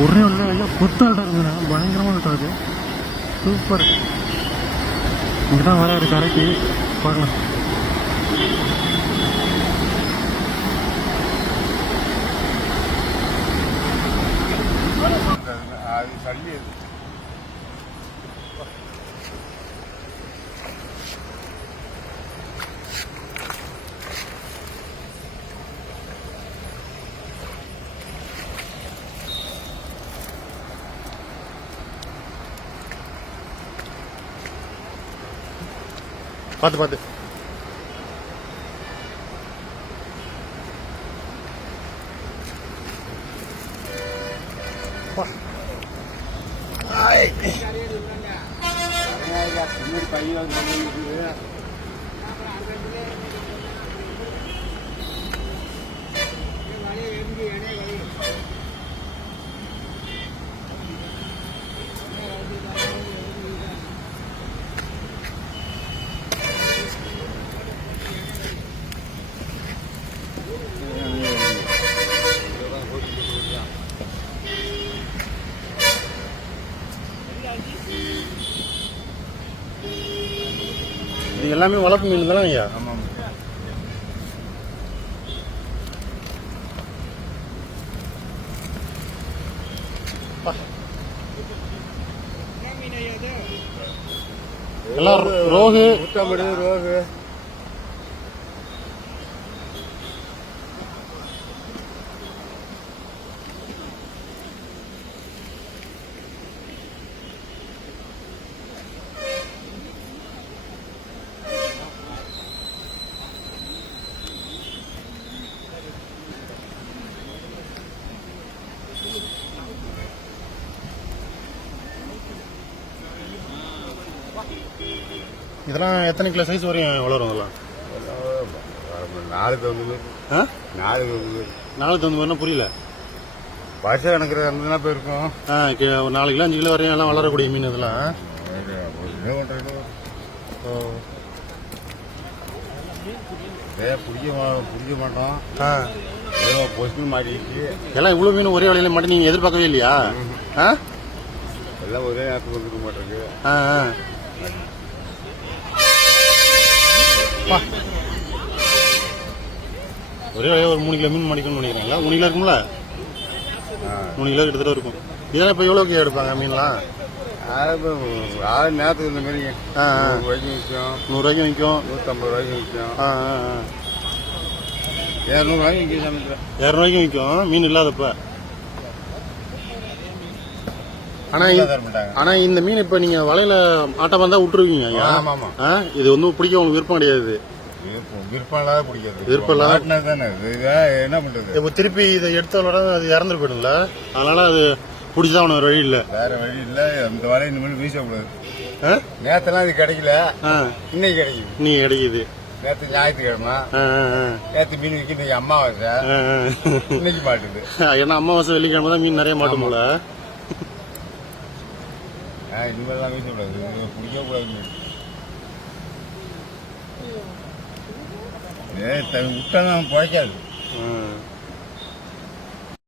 ஒரே ஒன்று எல்லாம் புத்தால்டா இருக்குண்ணா, பயங்கரமாக இருக்காது. சூப்பர். இங்கே தான் வராரு கரைக்கு, பார்க்கலாம். அது சளி பார்த்து பார்த்து. பையன் இது எல்லாமே வளர்ப்பு மீன் தானே ஐயா? ஆமாம். எல்லாம் ரோகு, முத்தம்படி, ரோகு. இதெல்லாம் எத்தனை கிலோ சைஸ் வரையும் வளரும்? அதெல்லாம் 4 தகுந்த 4 தகுந்த புரியல. வருஷம் கணக்கிற அந்த போயிருக்கும். ஒரு 4 கிலோ 5 கிலோ வரையும் எல்லாம் வளரக்கூடிய மீன் இதெல்லாம். பிடிக்க மாட்டோம். பொசுக்கு மாட்டிடுச்சு. எல்லாம் இவ்வளவு மீன் ஒரே வலையில மட்டும் நீங்க எதிர்பார்க்கவே இல்லையா? எல்லாம் ஒரே நேரத்துக்கு வந்துருக்க மாட்டேங்குது. ஒரே ஒரு 3 கிலோ மீன் மாட்டிக்கணும்னு நினைக்கிறீங்களா? 3 கிலோ இருக்கும்ல? 3 கிலோ கிட்டத்தட்ட இருக்கும். இதெல்லாம் இப்போ எவ்வளோக்கு எடுப்பாங்க மீன்லாம்? நேரத்துக்கு இந்த மாதிரி 100 ரூபாய்க்கு விற்கும், 100 ரூபாய்க்கு விற்கும், 150 ரூபாய்க்கு விற்கும், 200 ரூபாய்க்கு விற்கும், சமயத்தில் 200 ரூபாய்க்கு விற்கும் மீன் இல்லாதப்ப. ஆனா இந்த மீன் இப்ப நீங்க வலையில ஆட்டமா தான் விட்டுருவீங்க. இது ஒன்னும் பிடிக்க உங்களுக்கு விருப்பம் கிடையாது. விருப்பம் இல்லாத பிடிக்காது. விருப்பம் இல்லாத என்ன பண்றது? இப்ப திருப்பி இதை எடுத்தவளோட அது இறந்துட்டு போயிடும்ல, அதனால அது பிடிச்சதான் வேற வழி இல்ல. வேற வழி இல்ல. அந்த வலையை இனிமேல் வீசக்கூடாது. நேத்தெல்லாம் இது கிடைக்கல, இன்னைக்கு கிடைக்குது. இன்னைக்கு கிடைக்குது. நேற்று ஞாயிற்றுக்கிழமை, நேற்று மீன் விற்க, இன்னைக்கு அமாவாசை, இன்னைக்கு மாட்டுது. ஏன்னா அமாவாசை வெள்ளிக்கிழமை தான் மீன் நிறைய மாட்டும் போல. இனிமேல் தான் வீசக்கூடாது, பிடிக்க கூடாது மீன். விட்டா தான் பிழைக்காது.